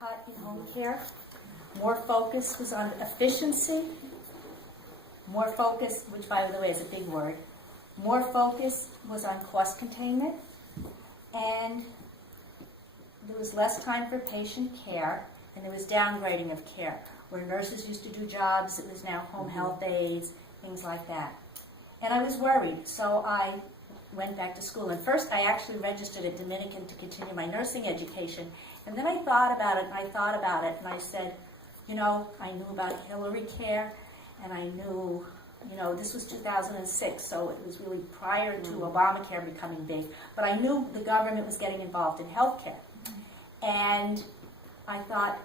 in home care. More focus was on efficiency. More focus, which by the way is a big word. More focus was on cost containment. And there was less time for patient care, and there was downgrading of care. Where nurses used to do jobs, it was now home health aides, things like that. And I was worried, so I went back to school. And first I actually registered at Dominican to continue my nursing education. And then I thought about it, and I said, you know, I knew about Hillary Care, and I knew, you know, this was 2006, so it was really prior to Obamacare becoming big. But I knew the government was getting involved in healthcare. And I thought,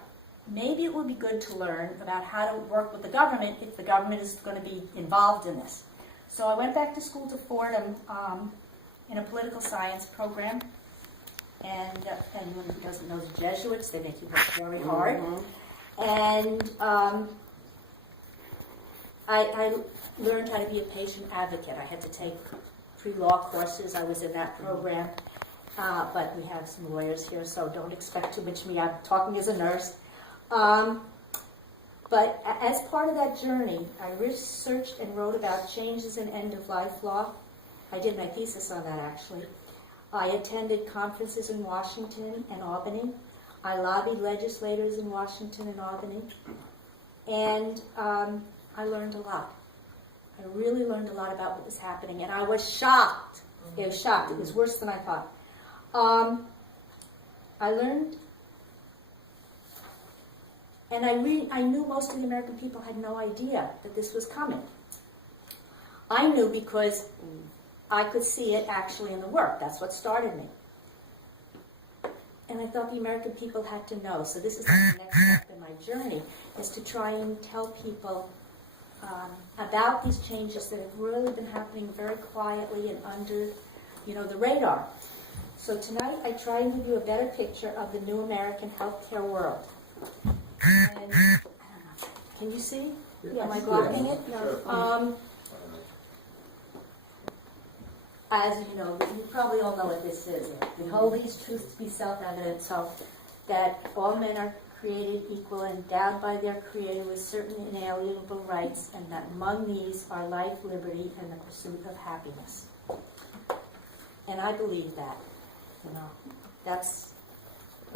maybe it would be good to learn about how to work with the government if the government is going to be involved in this. So I went back to school to Fordham in a political science program. And anyone who doesn't know the Jesuits, they make you work very hard. And I learned how to be a patient advocate. I had to take pre-law courses. I was in that program. But we have some lawyers here, so don't expect too much of me. I'm talking as a nurse. But as part of that journey, I researched and wrote about changes in end-of-life law. I did my thesis on that, actually. I attended conferences in Washington and Albany. I lobbied legislators in Washington and Albany. And I learned a lot. I really learned a lot about what was happening. And I was shocked. I was shocked. It was worse than I thought. I learned, and I knew most of the American people had no idea that this was coming. I knew because I could see it actually in the work. That's what started me. And I thought the American people had to know. So this is the next step in my journey, is to try and tell people about these changes that have really been happening very quietly and under, the radar. So tonight I try and give you a better picture of the new American healthcare world. And, I don't know, can you see? Yes. Am I blocking it? No. As you know, you probably all know what this is. Behold, these truths to be self-evident, so that all men are created equal, endowed by their Creator with certain inalienable rights, and that among these are life, liberty, and the pursuit of happiness. And I believe that.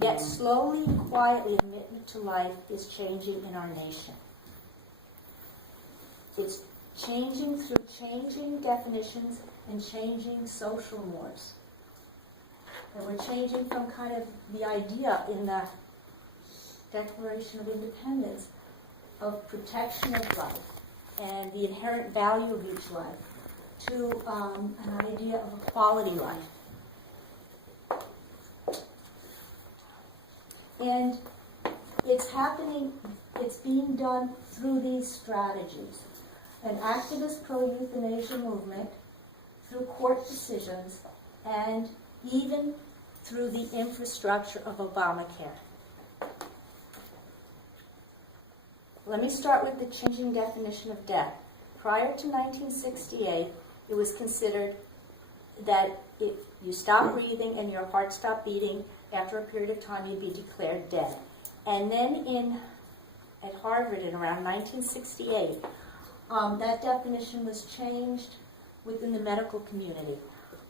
Yet slowly and quietly, a commitment to life is changing in our nation. It's changing through changing definitions and changing social norms. And we're changing from kind of the idea in the Declaration of Independence of protection of life and the inherent value of each life to an idea of a quality life. And it's happening, it's being done through these strategies. An activist pro-euthanasia movement, through court decisions, and even through the infrastructure of Obamacare. Let me start with the changing definition of death. Prior to 1968, it was considered that if you stop breathing and your heart stopped beating, after a period of time, you'd be declared dead. And then at Harvard in around 1968, that definition was changed within the medical community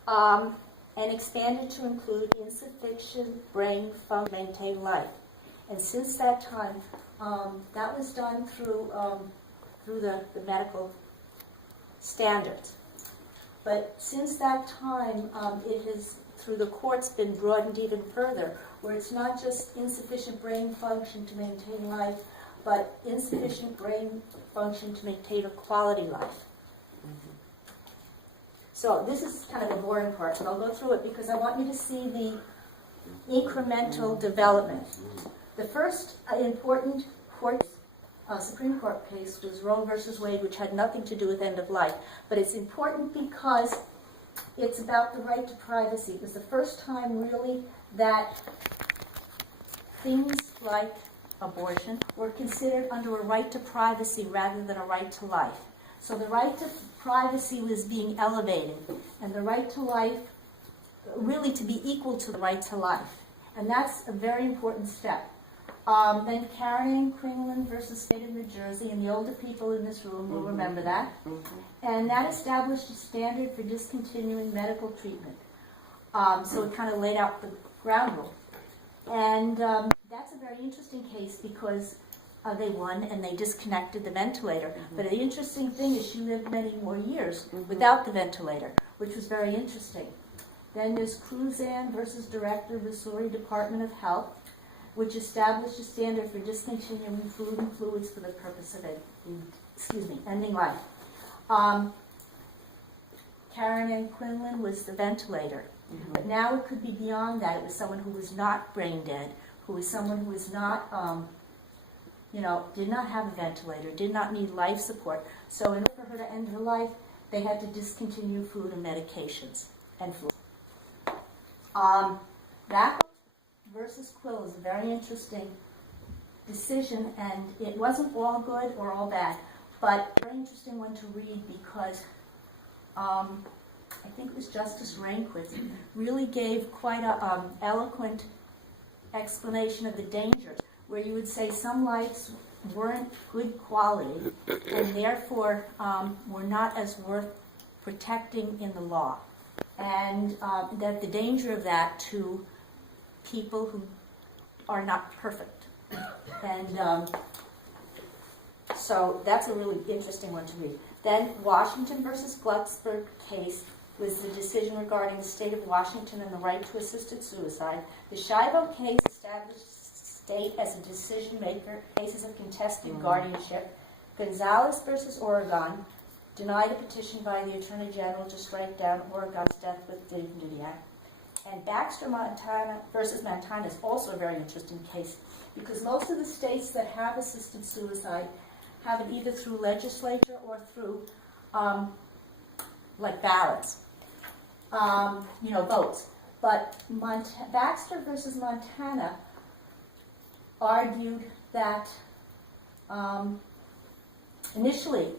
and expanded to include insufficient brain function to maintain life. And since that time, that was done through the medical standards. But since that time, it has, through the courts, been broadened even further, where it's not just insufficient brain function to maintain life, but insufficient brain function to maintain a quality life. So this is kind of the boring part, but I'll go through it because I want you to see the incremental development. The first important Supreme Court case was Roe versus Wade, which had nothing to do with end of life. But it's important because it's about the right to privacy. It was the first time, really, that things like abortion were considered under a right to privacy rather than a right to life. So the right to privacy was being elevated, and the right to life really to be equal to the right to life. And that's a very important step. Then Karen Kringland versus State of New Jersey, and the older people in this room will remember that. And that established a standard for discontinuing medical treatment. So it kind of laid out the ground rule. And that's a very interesting case because they won and they disconnected the ventilator. But the interesting thing is she lived many more years without the ventilator, which was very interesting. Then there's Cruzan versus Director of Missouri Department of Health, which established a standard for discontinuing food and fluids for the purpose of ending life. Karen Ann Quinlan was the ventilator. But now it could be beyond that. It was someone who was not brain dead, who was someone who was not, did not have a ventilator, did not need life support. So in order for her to end her life, they had to discontinue food and medications and fluids. That versus Quill is a very interesting decision, and it wasn't all good or all bad, but a very interesting one to read because I think it was Justice Rehnquist really gave quite a eloquent explanation of the dangers, where you would say some lives weren't good quality and therefore were not as worth protecting in the law, and that the danger of that to people who are not perfect. And so that's a really interesting one to read. Then Washington versus Glucksberg case was the decision regarding the state of Washington and the right to assisted suicide. The Shivo case established state as a decision maker, cases of contested guardianship. Gonzalez versus Oregon denied a petition by the Attorney General to strike down Oregon's Death with Dignity Act. And Baxter versus Montana is also a very interesting case because most of the states that have assisted suicide have it either through legislature or through ballots, votes. But Baxter versus Montana argued that initially,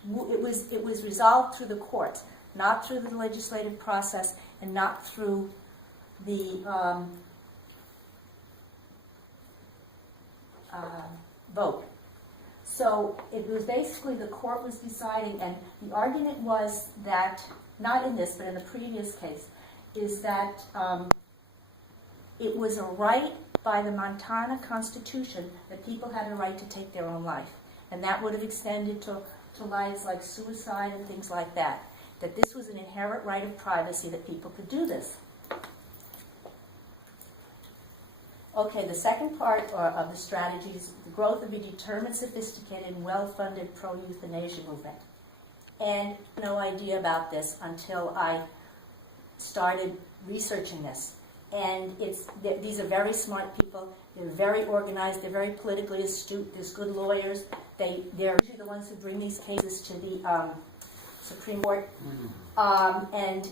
it was resolved through the courts, not through the legislative process, and not through the vote. So it was basically the court was deciding, and the argument was that, not in this, but in the previous case, is that it was a right by the Montana Constitution that people had a right to take their own life. And that would have extended to lives like suicide and things like that. That this was an inherent right of privacy that people could do this. Okay, the second part of the strategy is the growth of a determined, sophisticated, and well-funded pro-euthanasia movement. And no idea about this until I started researching this. And these are very smart people. They're very organized. They're very politically astute. There's good lawyers. They're usually the ones who bring these cases to the Supreme Court. Let's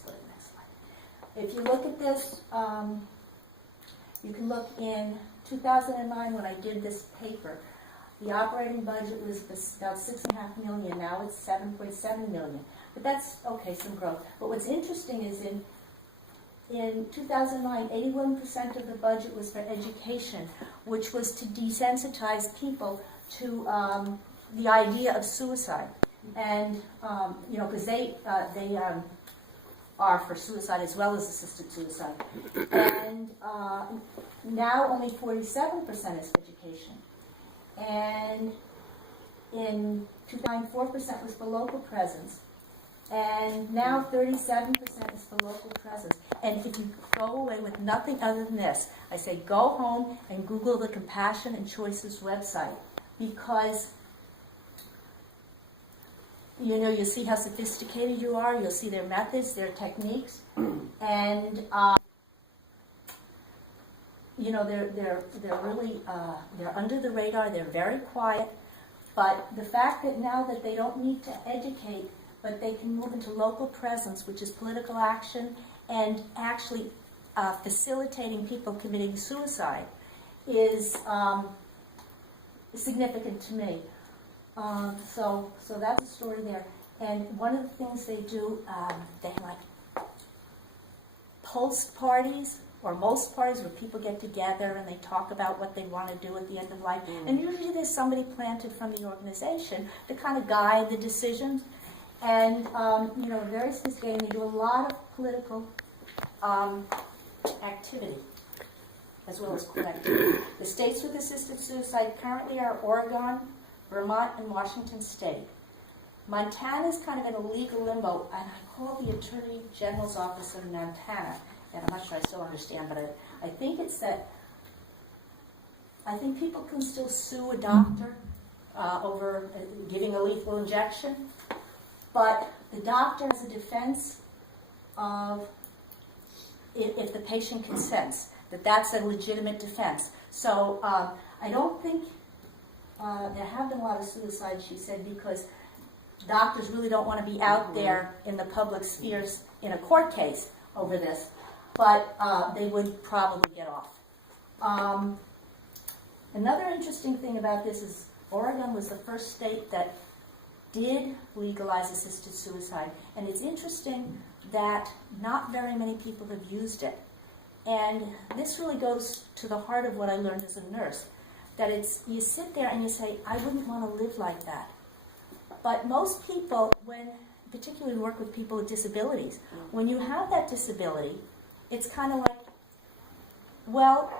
go to the next slide. If you look at this, you can look in 2009 when I did this paper. The operating budget was about $6.5 million. Now it's $7.7 million. But that's okay, some growth. But what's interesting is in 2009, 81% of the budget was for education, which was to desensitize people to the idea of suicide. And, because they are for suicide as well as assisted suicide. And now only 47% is education. And in 2009, 4% was for local presence. And now 37% is for local presence. And if you go away with nothing other than this, I say go home and Google the Compassion and Choices website. Because, you'll see how sophisticated you are. You'll see their methods, their techniques. And, they're really, they're under the radar. They're very quiet. But the fact that now that they don't need to educate, but they can move into local presence, which is political action, and actually facilitating people committing suicide, is significant to me. So that's a story there. And one of the things they do, they have like post parties, or most parties where people get together and they talk about what they want to do at the end of life. And usually there's somebody planted from the organization to kind of guide the decisions. And, you know, very sophisticated. They do a lot of political activity, as well as collective. The states with assisted suicide currently are Oregon, Vermont, and Washington State. Montana is kind of in a legal limbo, and I called the Attorney General's office in Montana, and I'm not sure I still understand, but I think it's that, I think people can still sue a doctor over giving a lethal injection, but the doctor has a defense of if the patient consents, that's a legitimate defense. So I don't think there have been a lot of suicides, she said, because doctors really don't want to be out there in the public spheres in a court case over this, but they would probably get off. Another interesting thing about this is Oregon was the first state that did legalize assisted suicide, and it's interesting that not very many people have used it. And this really goes to the heart of what I learned as a nurse, that it's, you sit there and you say, I wouldn't want to live like that. But most people, when particularly work with people with disabilities, when you have that disability, it's kind of like, well,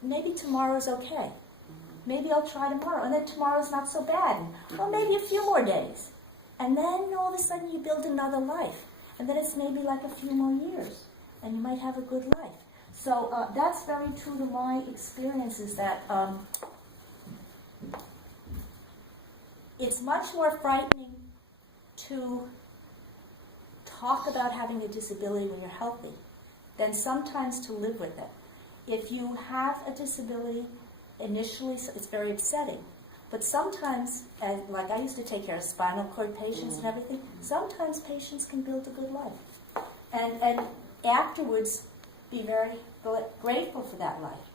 maybe tomorrow's okay. Maybe I'll try tomorrow, and then tomorrow's not so bad. And, well, maybe a few more days. And then all of a sudden you build another life. And then it's maybe like a few more years, and you might have a good life. So that's very true to my experience, is that it's much more frightening to talk about having a disability when you're healthy than sometimes to live with it. If you have a disability, initially it's very upsetting. But sometimes, like I used to take care of spinal cord patients and everything, sometimes patients can build a good life. And afterwards, be very grateful for that life.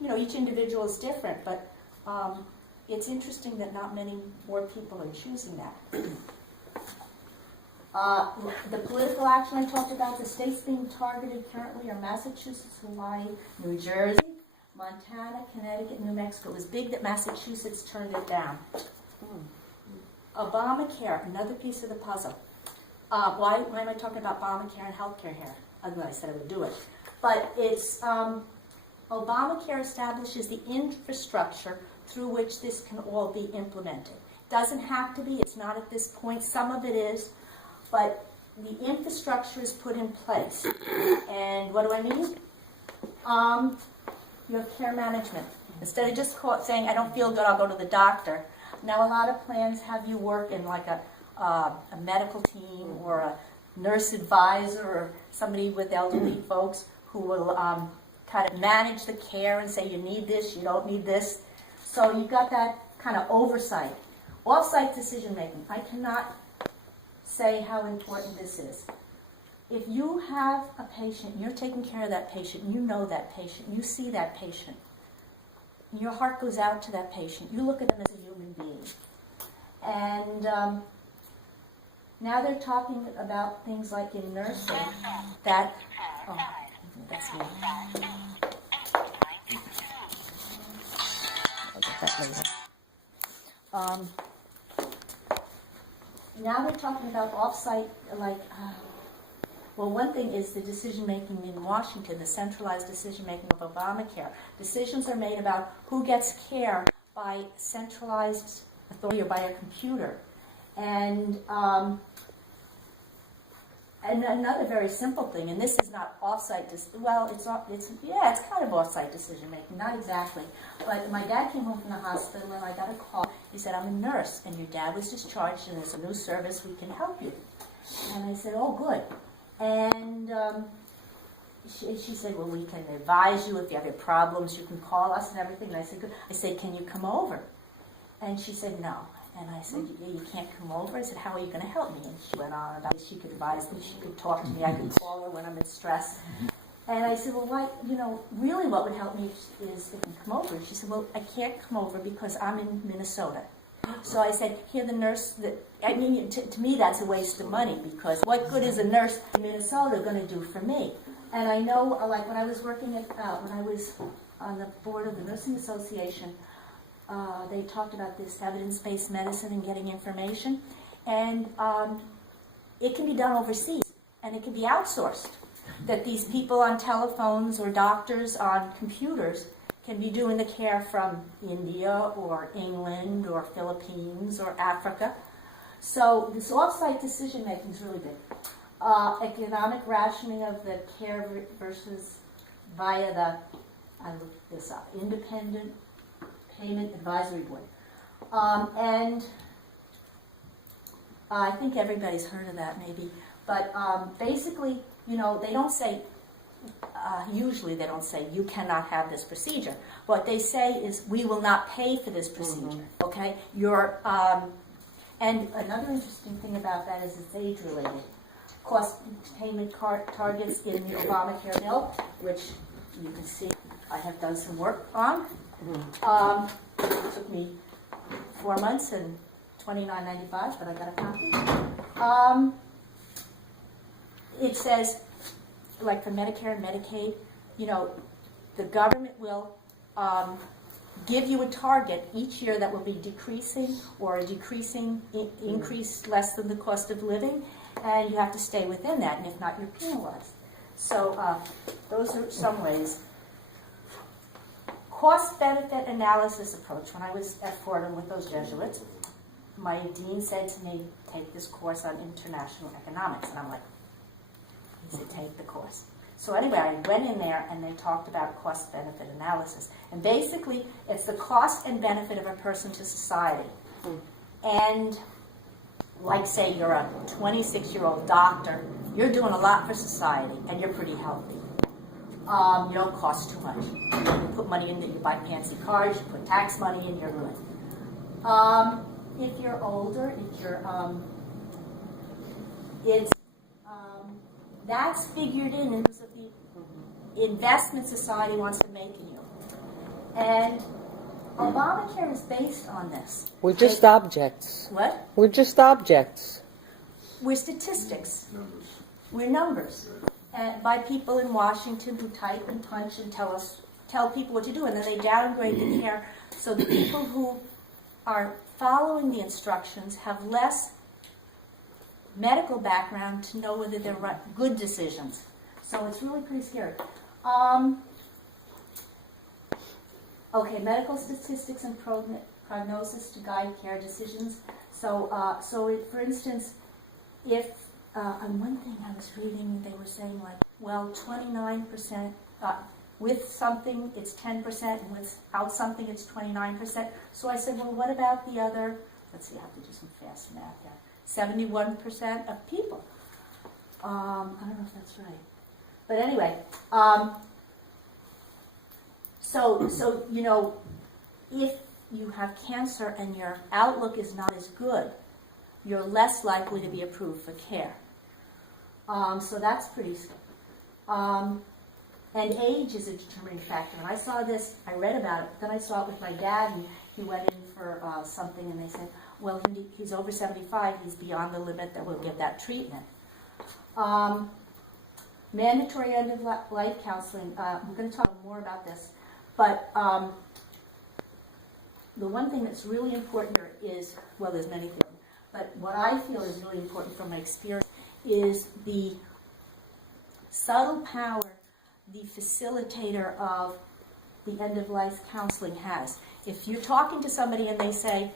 You know, each individual is different, but it's interesting that not many more people are choosing that. The political action I talked about, the states being targeted currently are Massachusetts, Hawaii, New Jersey, Montana, Connecticut, New Mexico. It was big that Massachusetts turned it down. Obamacare, another piece of the puzzle. Why am I talking about Obamacare and healthcare here? I said I would do it. But it's, Obamacare establishes the infrastructure through which this can all be implemented. Doesn't have to be, it's not at this point, some of it is, but the infrastructure is put in place. And what do I mean? You have care management. Instead of just saying, I don't feel good, I'll go to the doctor. Now a lot of plans have you work in like a medical team or a nurse advisor or somebody with elderly folks who will kind of manage the care and say you need this, you don't need this. So you've got that kind of oversight. Off-site decision making. I cannot say how important this is. If you have a patient, you're taking care of that patient, you know that patient, you see that patient, your heart goes out to that patient, you look at them as a human being. And now they're talking about things like in nursing that, oh, that's me. I'll get that later. Now they're talking about off-site, like, well, one thing is the decision-making in Washington, the centralized decision-making of Obamacare. Decisions are made about who gets care by centralized authority or by a computer. And another very simple thing, and this is not off-site, it's kind of off-site decision-making, not exactly. But my dad came home from the hospital and I got a call. He said, I'm a nurse, and your dad was discharged, and there's a new service, we can help you. And I said, oh, good. And she said, well, we can advise you if you have any problems, you can call us and everything. And I said, good. I said, can you come over? And she said, no. And I said, you can't come over? I said, how are you going to help me? And she went on about she could advise me, she could talk to me, I could call her when I'm in stress. And I said, well, why, really what would help me is if you come over. She said, well, I can't come over because I'm in Minnesota. So I said, here the nurse, I mean, to me that's a waste of money, because what good is a nurse in Minnesota going to do for me? And I know, like when I was working at, when I was on the board of the Nursing Association, they talked about this evidence-based medicine and getting information. And it can be done overseas, and it can be outsourced. That these people on telephones or doctors on computers can be doing the care from India or England or Philippines or Africa. So this off-site decision-making is really big. Economic rationing of the care versus via the, I looked this up, Independent Payment Advisory Board. And I think everybody's heard of that maybe. But basically, you know, they don't say, usually they don't say, you cannot have this procedure. What they say is, we will not pay for this procedure, okay? And another interesting thing about that is it's age-related. Cost payment targets in the Obamacare bill, which you can see I have done some work on. It took me 4 months and $29.95, but I got a copy. It says, like for Medicare and Medicaid, you know, the government will give you a target each year that will be decreasing or a decreasing increase less than the cost of living, and you have to stay within that, and if not, you're penalized. So those are some ways. Cost-benefit analysis approach. When I was at Fordham with those Jesuits, my dean said to me, take this course on international economics, and I'm like, he said, take the course. So anyway, I went in there and they talked about cost-benefit analysis. And basically, it's the cost and benefit of a person to society. And like say you're a 26-year-old doctor, you're doing a lot for society and you're pretty healthy. You don't cost too much. You put money in, you buy fancy cars, you put tax money in, you're good. If you're older, if you're, that's figured in terms of the investment society wants to make in you. And Obamacare is based on this. We're just objects. What? We're just objects. We're statistics. We're numbers. And by people in Washington who type and punch and tell people what to do, and then they downgrade the care. So the people who are following the instructions have less medical background to know whether they're good decisions. So it's really pretty scary. Okay, medical statistics and prognosis to guide care decisions. So, for instance, if on one thing I was reading, they were saying like, well, 29%, with something it's 10%, and without something it's 29%. So I said, well, what about the other, let's see, I have to do some fast math here, 71% of people. I don't know if that's right. But anyway, so you know, if you have cancer and your outlook is not as good, you're less likely to be approved for care. So that's pretty scary. And age is a determining factor. When I saw this, I read about it, then I saw it with my dad, and he went in for something, and they said, well, he's over 75, he's beyond the limit that will give that treatment. Mandatory end-of-life counseling, we're going to talk more about this, but the one thing that's really important here is, well, there's many things, but what I feel is really important from my experience is the subtle power the facilitator of the end-of-life counseling has. If you're talking to somebody and they say,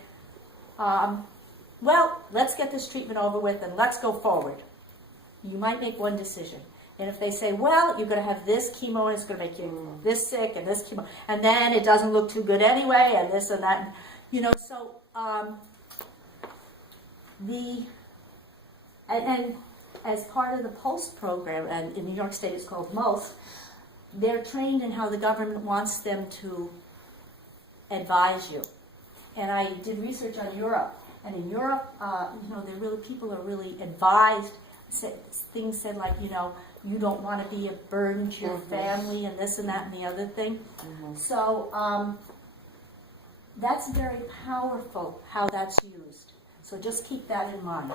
well, let's get this treatment over with and let's go forward, you might make one decision. And if they say, well, you're going to have this chemo and it's going to make you this sick and this chemo, and then it doesn't look too good anyway, and this and that, you know, so and as part of the PULSE program, and in New York State it's called MULSE, they're trained in how the government wants them to advise you. And I did research on Europe, and in Europe, you know, people are really advised. Things said like, you know, you don't want to be a burden to your family, and this and that and the other thing. So That's very powerful how that's used. So just keep that in mind.